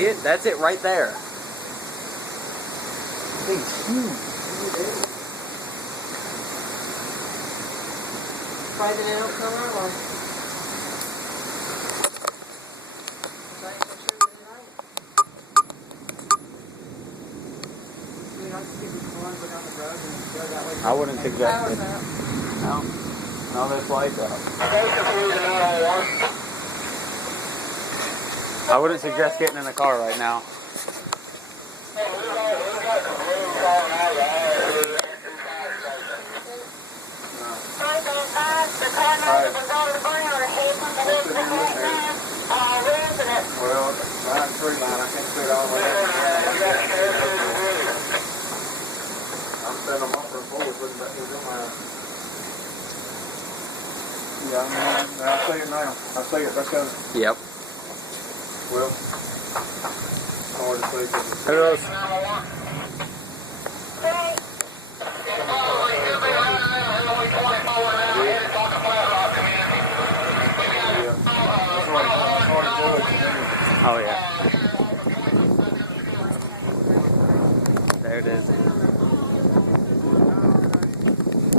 See it? That's it right there. Thing's huge. Why did it not come out? Or? I wouldn't suggest it. No. No, there's lights out. I wouldn't suggest getting in the car right now. Well, behind the tree line, I can't see it all the way up. I'm standing on my front porch looking back here on my house. Yeah, I see it now. I see it. Let's go. Yep. Well, hard to see.